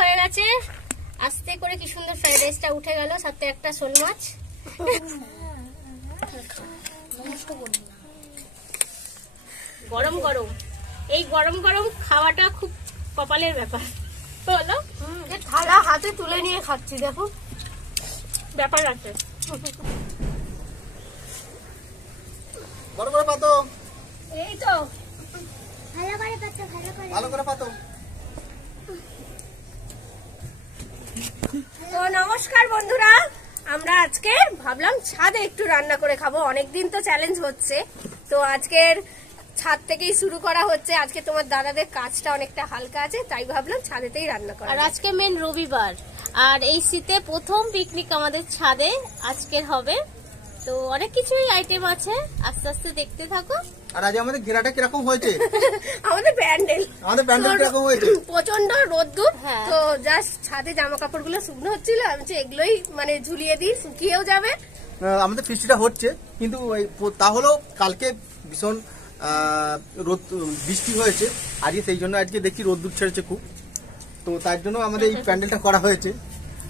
হয়ে গেছে, আস্তে করে কি সুন্দর ফ্রাইড রাইসটা উঠে গেল, সাথে একটা শোল মাছ। গরম গরম, এই গরম গরম খাওয়াটা খুব কপালের ব্যাপার বলো। থালা হাতে তুলে নিয়ে খাচ্ছি, দেখো ব্যাপার আছে। বড় করে পাতো, এই তো ভালো করে পাতো। তো নমস্কার বন্ধুরা, আমরা আজকে ভাবলাম ছাদে একটু রান্না করে খাবো। অনেকদিন তো চ্যালেঞ্জ হচ্ছে, তো আজকের ছাদ থেকেই শুরু করা হচ্ছে। আজকে তোমার দাদাদের কাজটা অনেকটা হালকা আছে, তাই ভাবলাম ছাদেতেই রান্না করা। আর আজকে মেন রবিবার, আর এই শীতে প্রথম পিকনিক আমাদের ছাদে আজকের হবে। তো অনেক কিছুই আইটেম আছে, আস্তে আস্তে দেখতে থাকো। আর আজ আমাদের ঘেরাটা কিরকম হয়েছে? আমাদের প্যান্ডেল কিরকম হয়েছে? প্রচন্ড রোদ্দুর, হ্যাঁ। তো জাস্ট ছাদে জামা কাপড় গুলো শুকনো হচ্ছিল, আমি এগুলোই মানে ঝুলিয়ে দিই, শুকিয়েও যাবে। আমাদের বৃষ্টিটা হচ্ছে, কিন্তু তাহলেও কালকে ভীষণ রোদ বৃষ্টি হয়েছে, আজকে সেই জন্য আজকে দেখি রোদ্দুর ছেড়েছে খুব, তো তার জন্য আমাদের এই প্যান্ডেলটা করা হয়েছে।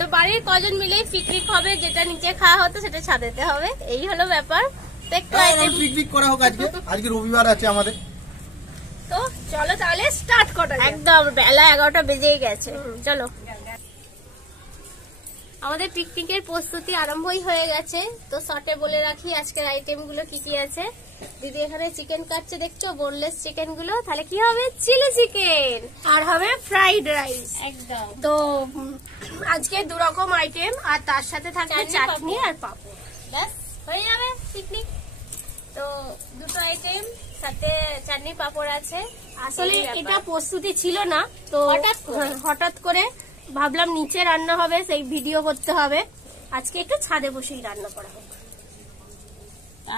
তো বাড়ির কজন মিলে পিকনিক হবে, যেটা নিচে খাওয়া হতো সেটা ছাদেতে হবে, এই হলো ব্যাপার। পিকনিক করা হোক আজকে, আজকে রবিবার আছে আমাদের। তো চলো তাহলে স্টার্ট করা যাক। একদম বেলা 11টা বেজেই গেছে, চলো। আমাদের পিকনিকের প্রস্তুতি আরম্ভই হয়ে গেছে। তো শর্টে বলে রাখি আজকের আইটেম গুলো কি কি আছে। দিদি এখানে চিকেন কাটছে, দেখছো বোনলেস চিকেন গুলো। তাহলে কি হবে? চিলি চিকেন, আর হবে ফ্রাইড রাইস। একদম। তো আজকে দু রকম আইটেম, আর তার সাথে থাকবে চাটনি আর পাপড়, ব্যাস হয়ে যাবে পিকনিক। তো দুটো আইটেম সাথে চাটনি পাপড় আছে। আসলে এটা প্রস্তুতি ছিল না, তো হঠাৎ করে ভাবলাম নিচে রান্না হবে, সেই ভিডিও করতে হবে, আজকে একটু ছাদে বসেই রান্না করা হোক।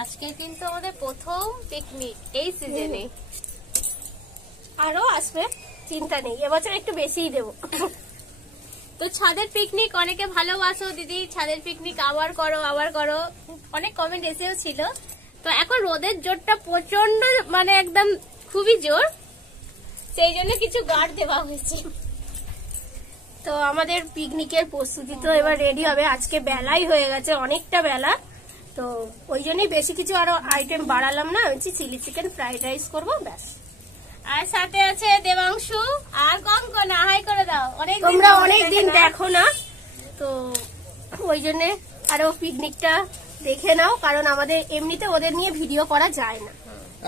আজকে কিন্তু আমাদের প্রথম পিকনিক এই সিজনে, আরো আসবে, চিন্তা নেই, এবছর একটু বেশিই দেবো। তো ছাদের পিকনিক অনেকে ভালোবাসো, দিদি ছাদের পিকনিক আবার করো আবার করো, অনেক কমেন্ট এসেও ছিল। তো এখন রোদের জোরটা প্রচন্ড, মানে একদম খুবই জোর, সেই জন্য কিছু গার্ড দেওয়া হয়েছে। তো আমাদের পিকনিকের প্রস্তুতি তো এবার রেডি হবে। আজকে বেলাই হয়ে গেছে, অনেকটা বেলা, তো ওই জন্যই বেশি কিছু আরো আইটেম বাড়ালাম না। আমি চিলি চিকেন ফ্রাইড রাইস করবো, ব্যাস। আর সাথে আছে দেবাংশু আর কঙ্কনা, হাই করে দাও। তোমরা অনেকদিন দেখো না, তো ওই জন্য আরো পিকনিকটা দেখে নাও, কারণ আমাদের এমনিতে ওদের নিয়ে ভিডিও করা যায় না।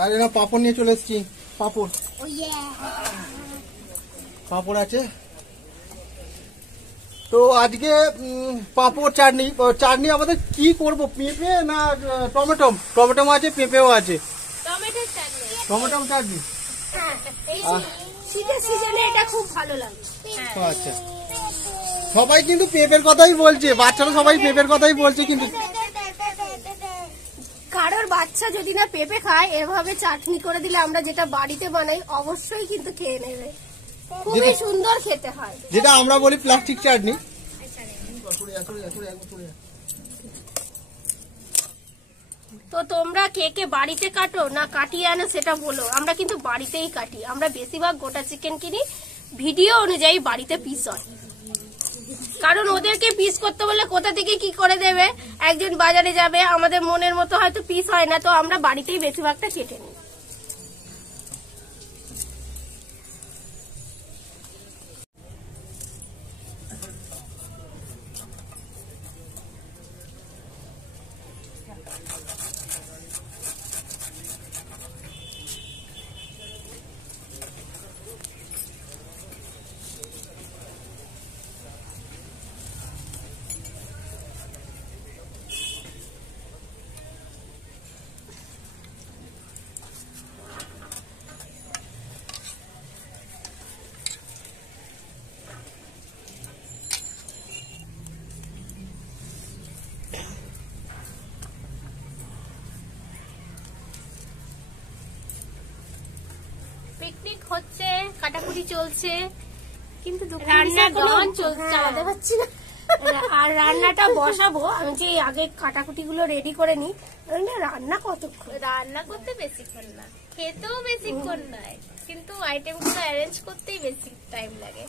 আর এরা পাপড় নিয়ে চলে এসেছি, পাপড় পাপড় আছে। তো আজকে পাপড় চাটনি, চাটনি আমাদের কি করব, পেঁপে না টমেটো? টমেটো আছে, পেঁপেও আছে, টমেটো চাটনি। শীতের সিজনে এটা খুব ভালো লাগে। আচ্ছা, সবাই কিন্তু পেঁপের কথাই বলছে, বাচ্চারা সবাই পেঁপের কথাই বলছে, কিন্তু কারোর বাচ্চা যদি না পেঁপে খায়, এভাবে চাটনি করে দিলে আমরা যেটা বাড়িতে বানাই অবশ্যই কিন্তু খেয়ে নেবে, খুবই সুন্দর খেতে হয়, যেটা আমরা বলি প্লাস্টিক চাটনি। তো তোমরা কে কে বাড়িতে কাটো না কাটিয়ে আনো সেটা বলো। আমরা কিন্তু বাড়িতেই কাটি, আমরা বেশিরভাগ গোটা চিকেন কিনি, ভিডিও অনুযায়ী বাড়িতে পিস হয়, কারণ ওদেরকে পিস করতে বললে কোথা থেকে কি করে দেবে, একজন বাজারে যাবে, আমাদের মনের মতো হয়তো পিস হয় না, তো আমরা বাড়িতেই বেশিরভাগটা কেটে নিই। পিকনিক হচ্ছে, কাটাকুটি চলছে, কিন্তু রান্না গান চলছে, চালাতে পারছি না। আর রান্নাটা বসাবো, আমি যে আগে কাটাকুটি গুলো রেডি করে নিই, রান্না কতক্ষণ? রান্না করতে বেশিক্ষণ না, খেতেও বেশিক্ষণ নয়, কিন্তু আইটেম গুলো অ্যারেঞ্জ করতেই বেশি টাইম লাগে।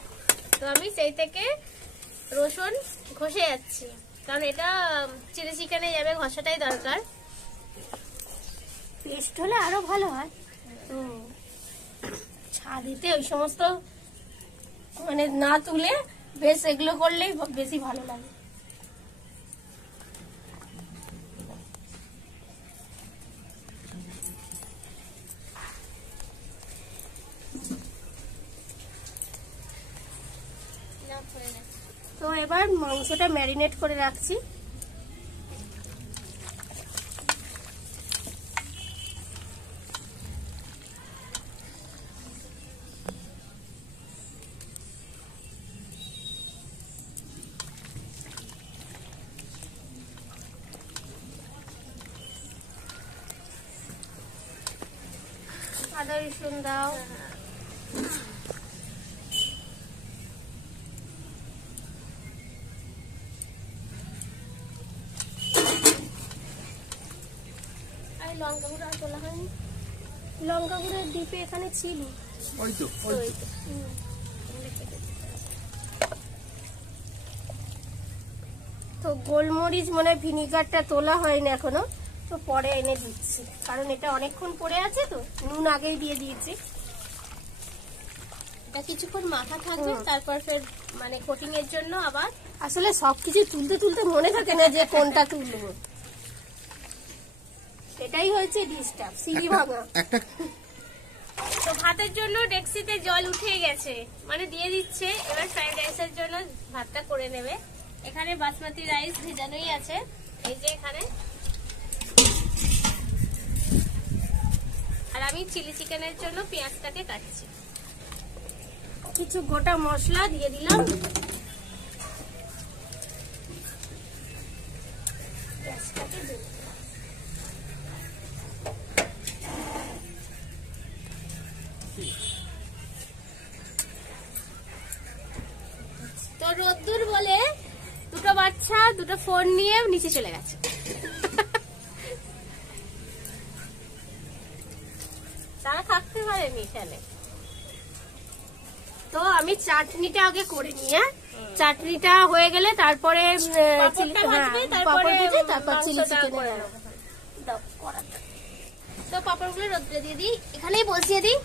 তো তো আমি সেই থেকে রসুন ঘষে যাচ্ছি, কারণ এটা চিলি চিকেনে যাবে, ঘষাটাই দরকার। পেস্ট হলে আরো ভালো হয়। তো ছাদেতে ওই সমস্ত মানে না তুলে বেশ এগুলো করলেই বেশি ভালো লাগে। তো এবার মাংসটা ম্যারিনেট করে রাখছি। আদা রসুন দাও। লঙ্কা গুঁড়ো আর তোলা হয়নি। লঙ্কা গুঁড়োর ডিপে এখানে ছিল। ওই তো তো গোলমরিচ মানে ভিনিগারটা তোলা হয়নি এখনো, তো পরে এনে দিচ্ছি, কারণ এটা অনেকক্ষণ পড়ে আছে, তো নুন আগেই দিয়ে দিয়েছি। এটা কিছুক্ষণ মাখা থাকবে, তারপর ফের মানে কোটিং এর জন্য আবার। আসলে সবকিছু তুলতে তুলতে মনে থাকে না যে কোনটা তুলবো, এটাই হয়েছে ডিস্টার্ব, সিঁড়ি ভাঙা একটা। তো ভাতের জন্য ডেক্সিতে জল উঠে গেছে, মানে দিয়ে দিচ্ছে। এবার ফ্রাইড রাইসের জন্য ভাতটা করে নেবে। এখানে বাসমতি রাইস ভেজানোই আছে, এই যে এখানে। আর আমি চিলি চিকেনের জন্য পেঁয়াজটাকে কাটছি। কিছু গোটা মশলা দিয়ে দিলাম। তো রোদ্দুর বলে দুটো বাচ্চা দুটো ফোন নিয়ে নিচে চলে গেছে। তারা থাকতে পারেনি এখানে। তো আমি চাটনিটা আগে করে নিই। হ্যাঁ, চাটনিটা হয়ে গেলে তারপরে তারপরে চিলি চিকেন। তো পাপড়গুলো রোদ্রে দিয়ে দিই, এখানেই বসিয়ে দিই।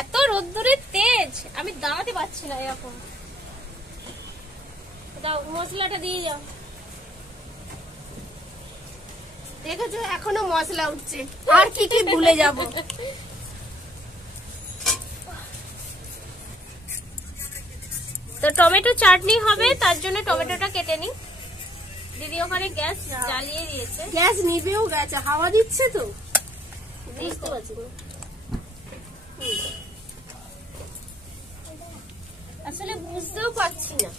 এত রোদ্দুরের তেজ, আমি দাঁড়াতে পারছি না এরকম। দাও মশলাটা দিয়ে যাও। দেখেছো এখনো মশলা উঠছে, আর কি কি ভুলে যাব। তো টমেটো চাটনি হবে, তার জন্য টমেটোটা কেটে নি। দিদি ওখানে গ্যাস জ্বালিয়ে দিয়েছে। গ্যাস নিভেও গেছে, হাওয়া দিচ্ছে তো বুঝতে পারছি না। আসলে বুঝতেও পারছি না।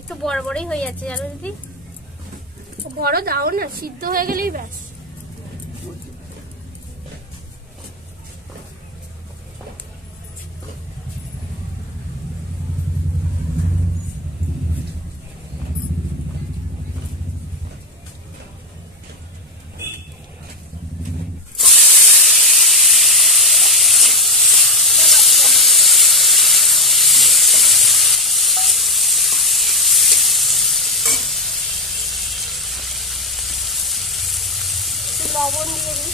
একটু বড় বড়ই হয়ে যাচ্ছে জানো দিদি। বড় দাও না, সিদ্ধ হয়ে গেলেই ব্যাস। লবণ দিয়ে দিই।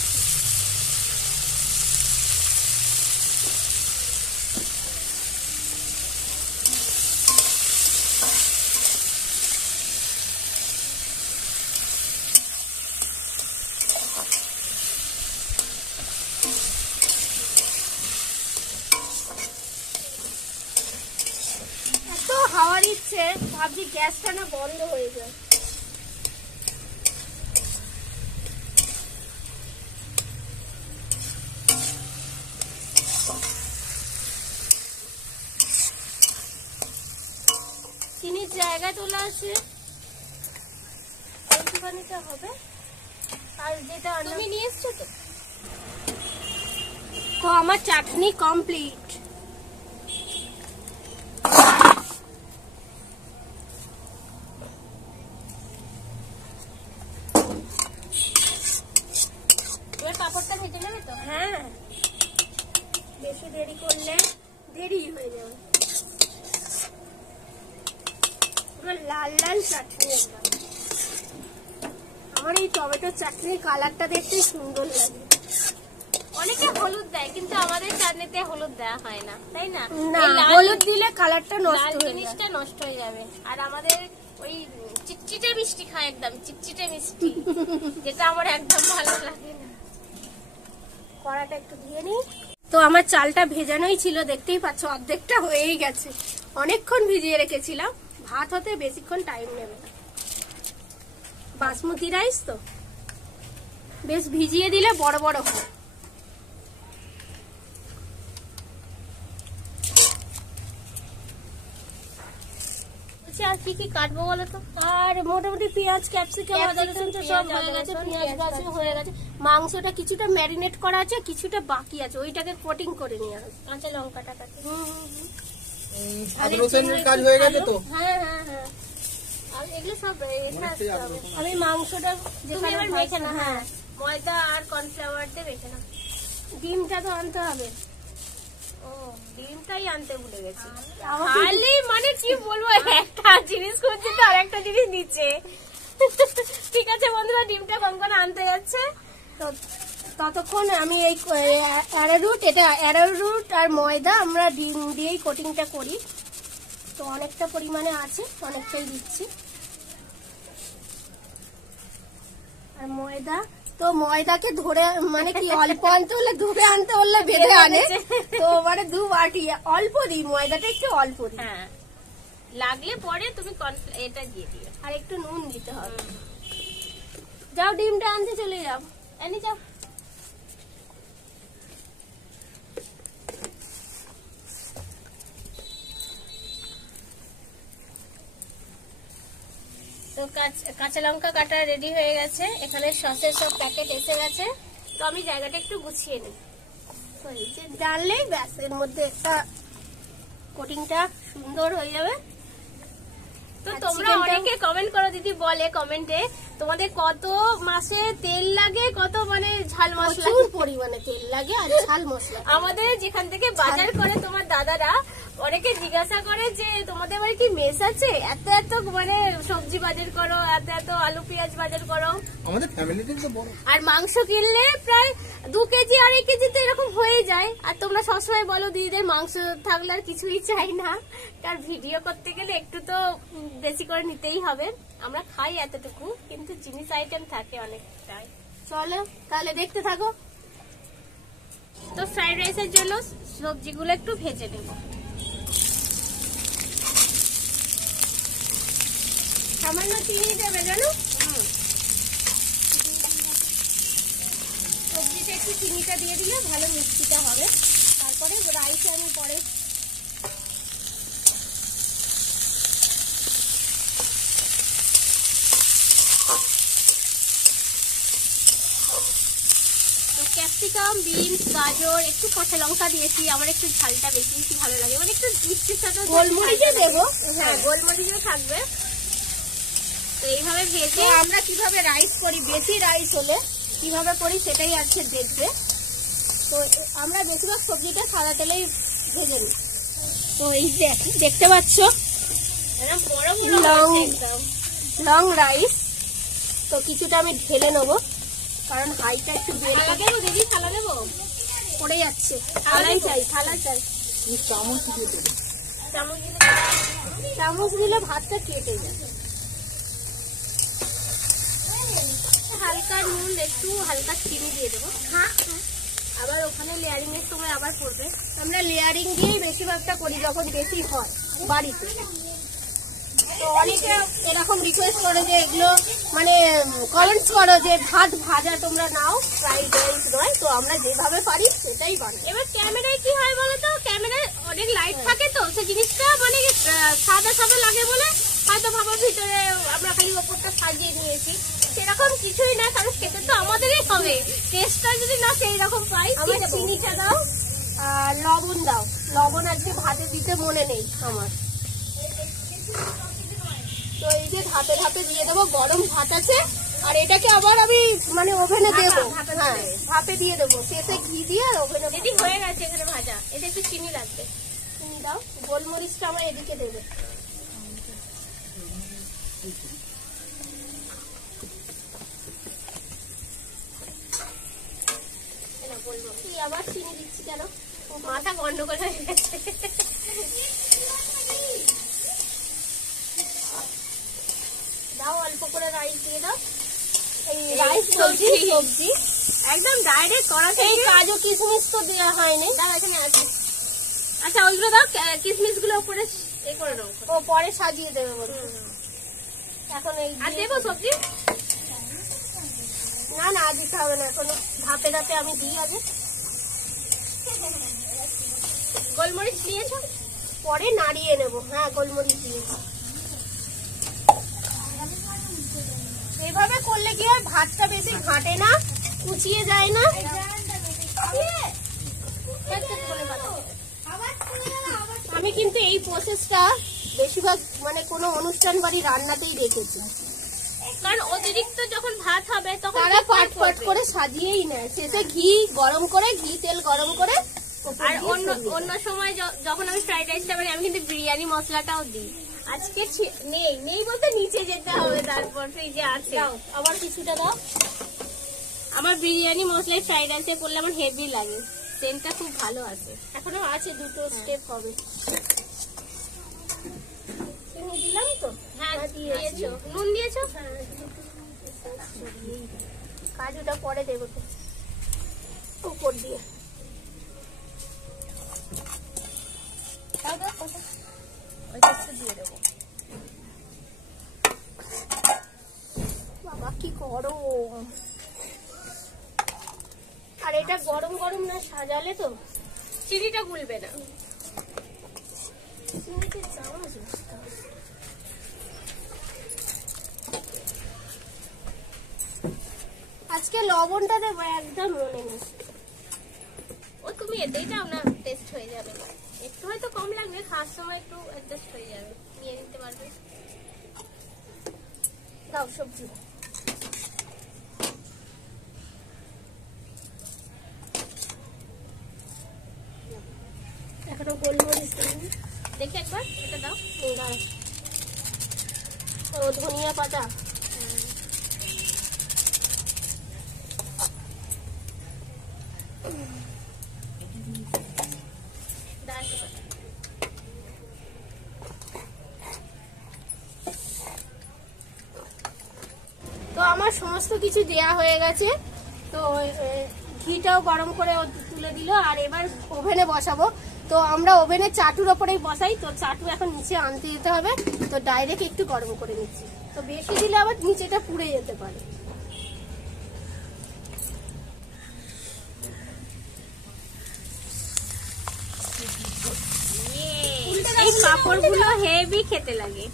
এত হাওয়া দিচ্ছে, ভাবছি গ্যাসটা না বন্ধ হয়ে যায়। চিনির জায়গা তোলা আছে, একটুখানিটা হবে। আর যেটা তুমি নিয়ে এসছো তো? তো আমার চাটনি কমপ্লিট। এবার পাপড়টা ভেজে নেবে তো? হ্যাঁ, বেশি দেরি করলে দেরি হয়ে যাবে। আমার লাল লাল চাটনি একদম। আমার এই টমেটো চাটনির কালারটা দেখতে সুন্দর লাগে। অনেকে হলুদ দেয় কিন্তু আমাদের চাটনিতে হলুদ দেওয়া হয় না, তাই না? না, এই লাল- হলুদ দিলে কালারটা নষ্ট লাল হয়ে যায়। জিনিসটা নষ্ট হয়ে যাবে। আর আমাদের ওই চিটচিটে মিষ্টি খায়, একদম চিটচিটে মিষ্টি, যেটা আমার একদম ভালো লাগে না। কড়াটা একটু দিয়ে নিই। তো আমার চালটা ভেজানোই ছিল, দেখতেই পাচ্ছ অর্ধেকটা হয়েই গেছে। অনেকক্ষণ ভিজিয়ে রেখেছিলাম, ভাত হতে বেশিক্ষণ টাইম নেবে না। বাসমতি রাইস তো বেশ ভিজিয়ে দিলে বড় বড় হয়। বলছি আর কি কি কাটবো বলো তো? আর মোটামুটি পেঁয়াজ, ক্যাপসিকাম, আদা রসুন তো সব হয়ে গেছে। পেঁয়াজ গাছও হয়ে গেছে। মাংসটা কিছুটা ম্যারিনেট করা আছে, কিছুটা বাকি আছে, ওইটাকে কোটিং করে নিয়ে আসবে। কাঁচা লঙ্কাটা কাটি। আদা রসুনের কাজ হয়ে গেছে তো? হ্যাঁ হ্যাঁ হ্যাঁ, আর এগুলো সব এখানে আসতে হবে। আমি মাংসটা তুমি যেখানে এবার ভাজছি, মেখে না, হ্যাঁ ময়দা আর কর্নফ্লাওয়ার দিয়ে মেখে না। ডিমটা তো আনতে হবে। ও, ডিমটাই আনতে ভুলে গেছি। আমাকে- খালি মানে কি বলবো, একটা জিনিস করছে তো আর একটা জিনিস নিচ্ছে। ঠিক আছে বন্ধুরা, ডিমটা কখন আনতে যাচ্ছে। তো ততক্ষণ আমি এই অ্যারোরুট, এটা অ্যারোরুট আর ময়দা আমরা ডিম দিয়েই কোটিংটা করি। তো অনেকটা পরিমাণে আছে, অনেকটাই দিচ্ছি। আর ময়দা তো ময়দাকে ধরে মানে কি অল্প আনতে হলে ধরে আনতে হলে বেঁধে আনে, তো মানে 2 বাটি অল্প দিই, ময়দাটা একটু অল্প দিই। হ্যাঁ, লাগলে পরে তুমি এটা দিয়ে দিও। আর একটু নুন দিতে হবে। যাও ডিমটা আনতে চলে যাও। এনে যাও। তো কাঁচা লঙ্কা কাটা রেডি হয়ে গেছে, এখানে সসের সব প্যাকেট এসে গেছে। তো আমি জায়গাটা একটু গুছিয়ে নিই। তো এই যে ডাললেই ব্যাস, এর মধ্যে একটা কোটিংটা সুন্দর হয়ে যাবে। তো আর তোমরা চিকেনটাও- অনেকে কমেন্ট করো দিদি, বলে কমেন্টে তোমাদের কত মাসে তেল লাগে, কত মানে ঝাল মশলা। প্রচুর পরিমাণে তেল লাগে আর ঝাল মশলা। আমাদের যেখান থেকে বাজার করে তোমার দাদারা, অনেকে জিজ্ঞাসা করে যে তোমাদের বাড়ি কি মেস আছে, এত এত মানে সবজি বাজার করো, এত এত আলু পেঁয়াজ বাজার করো। আমাদের ফ্যামিলিতে তো বড়। আর মাংস কিনলে প্রায় 2 কেজি 2.5 কেজি তো এরকম হয়ে যায়। আর তোমরা সবসময় বলো দিদিদের মাংস থাকলে আর কিছুই চাই না, কারণ ভিডিও করতে গেলে একটু তো বেশি করে নিতেই হবে। আমরা খাই এতটুকু, কিন্তু জিনিস আইটেম থাকে অনেকটাই। চলো তাহলে দেখতে থাকো। তো ফ্রাইড রাইসের জন্য সবজিগুলো একটু ভেজে নেব। সামান্য চিনি দেবে জানো, সবজিতে একটু চিনিটা দিয়ে দিলে ভালো মিষ্টিটা হবে। তারপরে রাইসে আমি পরে ক্যাপসিকাম, বিনস, গাজর, একটু কাঁচা লঙ্কা দিয়েছি। আমার একটু ঝালটা বেশি বেশি ভালো লাগে, মানে একটু মিষ্টির সাথে গোলমরিচও দেবো। হ্যাঁ, গোলমরিচও থাকবে। তো এইভাবে তো ভেজে আমরা কিভাবে রাইস করি, বেশি রাইস হলে কিভাবে করি সেটাই আজকে দেখবে। তো আমরা বেশিরভাগ সবজিটা সাদা তেলেই ভেজে নিই। তো এই যে দেখতে পাচ্ছ এরকম বড় বড় লং হয়েছে একদম। Long rice. তো কিছুটা আমি ঢেলে নেবো, কারণ হাইটা একটু বের থালা দেবো দিদি, থালা দেবো? পড়ে যাচ্ছে। থালাই চাই, থালা চাই। চামচ দিলে চামচ দিলে ভাতটা কেটে যায়। হালকা নুন, একটু হালকা চিনি দিয়ে দেবো। হ্যাঁ, আবার ওখানে লেয়ারিং এর সময় আবার পড়বে। আমরা লেয়ারিং দিয়েই বেশিরভাগটা করি যখন বেশি হয় বাড়িতে। তো অনেকে এরকম রিকোয়েস্ট করে যে এগুলো মানে কমেন্টস করো যে ভাত ভাজা তোমরা নাও, ফ্রাইড রাইস নয়। তো আমরা যেভাবে পারি সেটাই বানাই। এবার ক্যামেরায় কি হয় বলো তো, ক্যামেরায় অনেক লাইট থাকে, তো সেই জিনিসটা মানে সাদা সাদা লাগে বলে হয়তো ভাবো ভিতরে আমরা খালি ওপরটা সাজিয়ে নিয়েছি। সেরকম কিছুই না, কারণ খেতে তো আমাদেরই হবে। টেস্টটা যদি না সেই রকম পাই, আমার চিনিটা দাও আর লবণ দাও। লবণ আজকে ভাতে দিতে মনে নেই আমার। তো এই যে ধাপে ধাপে দিয়ে দেবো। গরম ভাত আছে, আর এটাকে আবার আমি মানে ওভেনে দেবো, ভাপে হ্যাঁ দেবে। ভাপে দিয়ে দেবো, শেষে ঘি দিয়ে আর ওভেনে দিদি হয়ে গেছে এখানে ভাজা, এটা একটু চিনি লাগবে। চিনি দাও। গোলমরিচটা আমার এদিকে দেবে। কি আবার চিনি দিচ্ছি কেন? মাথা গন্ডগোল হয়ে গেছে। দাও অল্প করে রাইস দিয়ে দাও। এই এই রাইস সবজি। সবজি একদম ডাইরেক্ট করা এই থেকে। কাজু কিশমিশ তো দেওয়া হয়নি। দাও এখানে আছে। আচ্ছা ওইগুলো দাও, কিসমিস গুলো উপরে এ করে দাও। ও পরে সাজিয়ে দেবে বলে। এখন এই আর দিয়ে- দেবো সবজি? না না দিতে হবে না, এখন ধাপে ধাপে আমি দিই আগে, গোলমরিচ নিয়েছো? পরে নাড়িয়ে নেবো। হ্যাঁ গোলমরিচ দিয়ে এইভাবে করলে কি হয়, ভাতটা বেশি ঘাটে না, কুচিয়ে যায় না। আমি কিন্তু এই প্রসেসটা বেশিরভাগ মানে কোনো অনুষ্ঠান বাড়ি রান্নাতেই দেখেছি, কারণ অতিরিক্ত যখন ভাত হবে তখন তারা ঠিক পাট পাট করবে। করে সাজিয়েই নেয়, শেষে ঘি গরম করে, ঘি তেল গরম করে ওপর আর দিয়ে অন্য ছড়িয়ে অন্য সময় যখন আমি ফ্রাইড রাইসটা বানাই আমি কিন্তু বিরিয়ানি মশলাটাও দিই। আজকে নেই নেই বলতে নিচে যেতে হবে, তারপর ফ্রিজে আছে। দাও আবার কিছুটা দাও। আমার বিরিয়ানি মশলায় ফ্রাইড রাইসে করলে আমার হেভি লাগে, সেন্টটা খুব ভালো আছে। এখনো আছে, দুটো স্টেপ হবে। চিনি দিলাম তো? হ্যাঁ হ্যাঁ, দিয়েছি। দিয়েছো, নুন দিয়েছো? কাজুটা পরে দেবো তো উপর দিয়ে। দিয়ে দেবো। বাবা কি গরম! আর এটা গরম গরম না সাজালে তো চিনিটা গুলবে না। চিনিতে চামচ বসতে হবে। আজকে লবণটা দেবো একদম মনে নেই। ও তুমি এতেই দাও না, টেস্ট হয়ে যাবে। একটু হয়তো কম লাগবে, খাওয়ার সময় একটু অ্যাডজাস্ট হয়ে যাবে, নিয়ে নিতে পারবে। দাও সবজি। এখনো গোলমরিচ দিইনি। দেখি একবার এটা দাও। দাও। ও ধনিয়া পাতা। দাও একবার। তো আমার সমস্ত কিছু দেয়া হয়ে গেছে, তো ঘিটাও গরম করে ও তুলে দিল। আর এবার ওভেনে বসাবো। তো আমরা ওভেনে চাটুর ওপরেই বসাই, তো চাটু এখন নিচে আনতে দিতে হবে, তো ডাইরেক্ট একটু গরম করে নিচ্ছি। তো বেশি দিলে আবার নিচেটা পুড়ে যেতে পারে। এই পাপড়গুলো হেভি খেতে লাগে।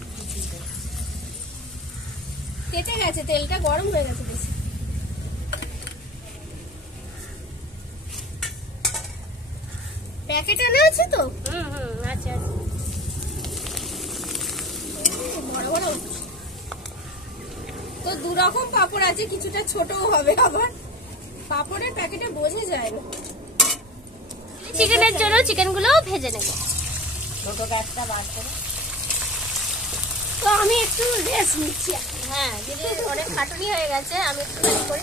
কেটে গেছে, তেলটা গরম হয়ে গেছে বেশি। প্যাকেট আনা আছে তো? আচ্ছা আচ্ছা। বড় বড় উঠছে। তো দু রকম পাপড় আছে, কিছুটা ছোটও হবে, আবার পাপড়ের প্যাকেটে বোঝা যায় না। চিকেনের জন্য চিকেনগুলো ভেজে নেব। তো আমি একটু রেস্ট নিচ্ছি। হ্যাঁ দিদি অনেক খাটুনি হয়ে গেছে, আমি একটু করে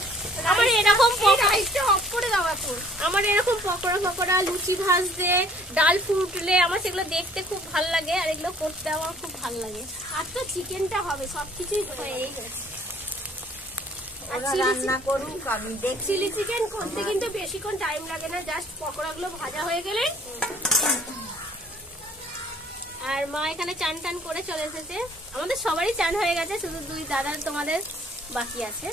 আমার এরকম রাইসটা অফ করে দাও এখন। আমার এরকম পকোড়া পকোড়া, লুচি ভাজতে, ডাল ফুটলে আমার সেগুলো দেখতে খুব ভালো লাগে, আর এগুলো করতে আমার খুব ভালো লাগে। আর তো চিকেনটা হবে, সবকিছুই হয়েই গেছে। রান্না করুক, আমি দেখছি। চিলি চিকেন করতে কিন্তু বেশিক্ষণ টাইম লাগে না, জাস্ট পকোড়াগুলো ভাজা হয়ে গেলে। আর মা এখানে চান টান করে চলে এসেছে। আমাদের সবারই চান হয়ে গেছে, শুধু দুই দাদার তোমাদের বাকি আছে।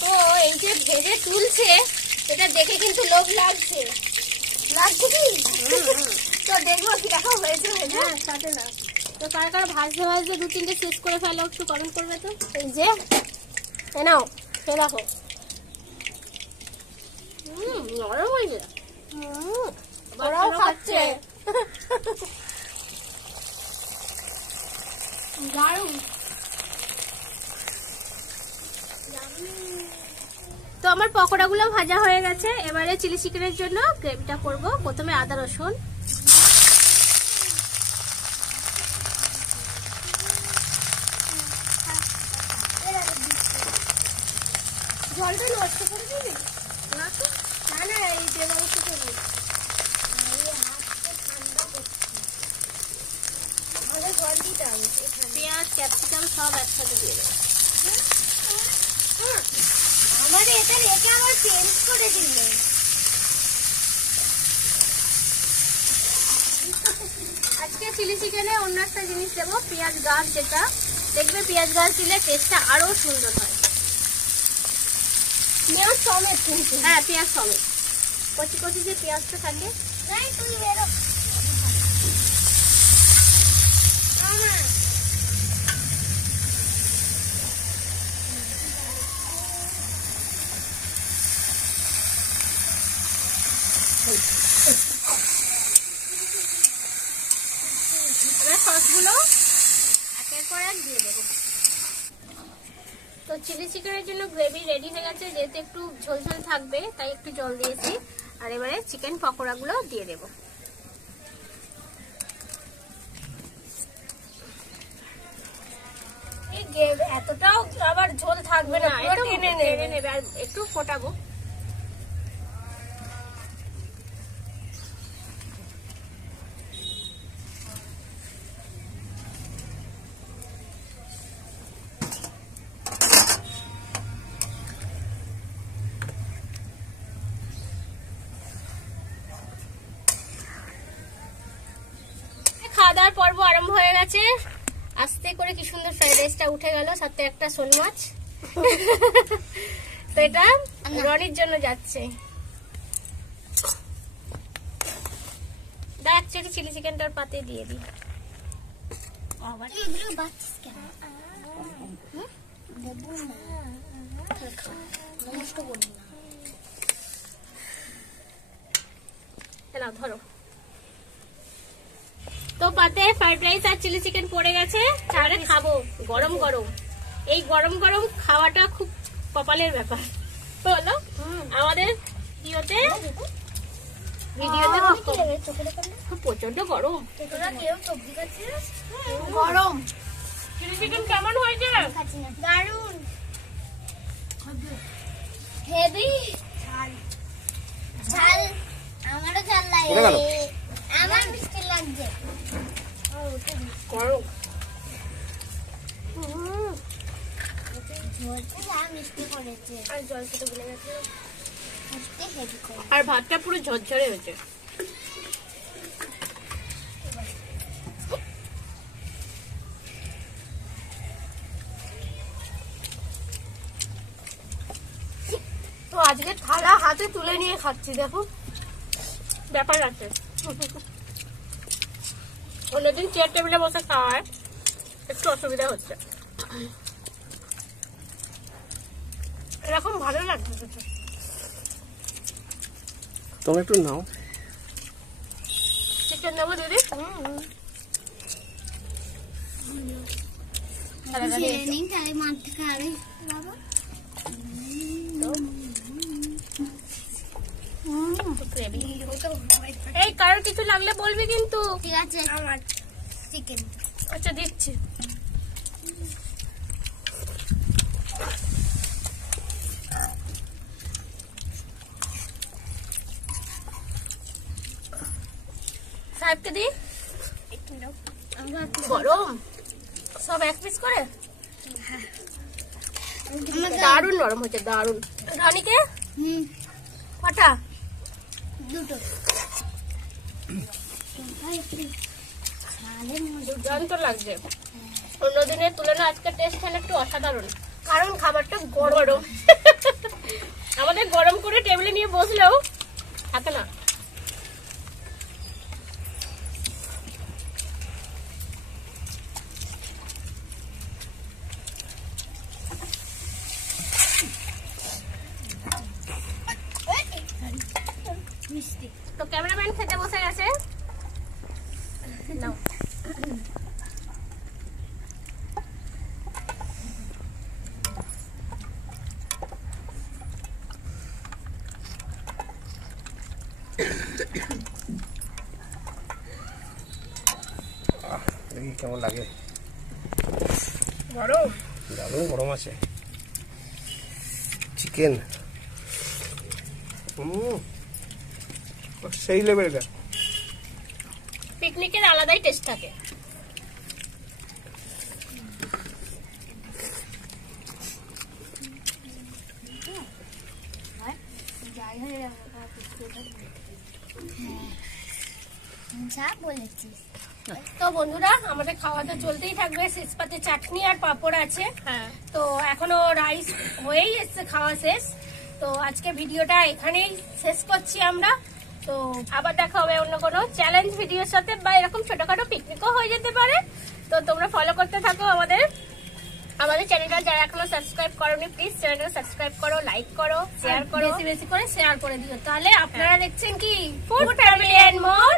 তো এই যে ভেজে তুলছে, এটা দেখে কিন্তু লোভ লাগছে। লাগছে কি? তো দেখবো কিরকম হয়েছে। হ্যাঁ সাথে না তো কারা কারা ভাজতে ভাজতে দু তিনটে শেষ করে ফেলো, একটু কমেন্ট করবে তো। এই যে এ নাও, এ দেখো। নরম হয়েছে। ওরাও খাচ্ছে। দারুণ। তো আমার পকোড়াগুলো ভাজা হয়ে গেছে। এবারে চিলি চিকেনের জন্য গ্রেভিটা করব। প্রথমে আদা রসুন, জলটা নষ্ট করে দিবি না তো? না না, এই যে মাংস করবি। আমাদের জল দিতে হবে। পেঁয়াজ, ক্যাপসিকাম সব একসাথে দিয়ে দেবো। আমার এটা রেখে আমার চেঞ্জ করে দিলে। আজকে চিলি চিকেনে অন্য একটা জিনিস দেবো, পেঁয়াজ গাছ, যেটা দেখবে পেঁয়াজ গাছ দিলে টেস্টটা আরো সুন্দর হয়। পেঁয়াজ সমেত কিন্তু। হ্যাঁ, পেঁয়াজ সমেত, কচি কচি যে পেঁয়াজটা থাকে। তুই বেরো। এবার সসগুলো একের পর এক দিয়ে দেবো। তো চিলি চিকেনের জন্য গ্রেভি রেডি হয়ে গেছে। যেহেতু একটু ঝোলঝোল থাকবে তাই একটু জল দিয়েছি। আর এবারে চিকেন পকোড়াগুলো দিয়ে দেবো। এতটাও আবার ঝোল থাকবে না, একটু টেনে টেনে নেবে আর একটু ফোটাবো। খাওয়া দাওয়ার পর্ব আরম্ভ হয়ে গেছে। আস্তে করে কি সুন্দর ফ্রাইড রাইসটা উঠে গেল, সাথে একটা শোল মাছ। তো এটা রনির জন্য যাচ্ছে। দেখ একটু চিলি চিকেনটার পাতে দিয়ে দিই। নাও ধরো। তো পাতে ফ্রাইড রাইস আর চিলি চিকেন পড়ে গেছে। তাহলে খাবো গরম গরম। এই গরম গরম খাওয়াটা খুব কপালের ব্যাপার। বলো আমাদের ভিডিওতে খুব প্রচন্ড গরম। গরম। চিলি চিকেন কেমন হয়েছে? দারুণ হেভি ঝাল। আমারও ঝাল লাগে, আমার মিষ্টি লাগছে। গরম। মিষ্টি করেছে আর জল খেতে ভুলে গেছে। হেভি করে। আর ভাতটা পুরো ঝরঝরে হয়েছে। তো আজকে থালা হাতে তুলে নিয়ে খাচ্ছি, দেখো ব্যাপার আছে। অন্যদিন চেয়ার টেবিলে বসে খাওয়ায় একটু অসুবিধা হচ্ছে। এরকম ভালো লাগছে। তুমি একটু নাও। চিকেন দেবো দিদি? এই কারোর কিছু লাগলে বলবি কিন্তু। ঠিক আছে, আমার চিকেন। আচ্ছা দিচ্ছি। সাহেবকে দি। গরম সব এক পিস করে। দারুণ নরম হয়েছে, দারুণ। রানীকে কটা? দুটো। দুর্দান্ত লাগছে। অন্যদিনের তুলনায় আজকের টেস্ট একটু অসাধারণ, কারণ খাবারটা গরম। আমাদের গরম করে টেবিলে নিয়ে বসলেও থাকে না। মিষ্টি। তো ক্যামেরাম্যান খেতে বসে কেমন লাগে? গরম দারুণ গরম আছে। চিকেন সেই লেভেলের। পিকনিকের আলাদাই টেস্ট থাকে। তো বন্ধুরা আমাদের খাওয়া তো চলতেই থাকবে। শেষ পাতে চাটনি আর পাঁপড় আছে। হ্যাঁ তো এখনো রাইস হয়েই এসছে, খাওয়া শেষ। তো আজকে ভিডিওটা এখানেই শেষ করছি আমরা। তো আবার দেখা হবে অন্য কোনো চ্যালেঞ্জ ভিডিওর সাথে, বা এরকম ছোটখাটো পিকনিকও হয়ে যেতে পারে। তো তোমরা ফলো করতে থাকো আমাদের চ্যানেলটা। যারা এখনো সাবস্ক্রাইব করোনি প্লিজ চ্যানেলটা সাবস্ক্রাইব করো, লাইক করো, শেয়ার করো, বেশি বেশি করে শেয়ার করে দিও। তাহলে আপনারা দেখছেন কি ফুড ফ্যামিলি এন্ড মোর।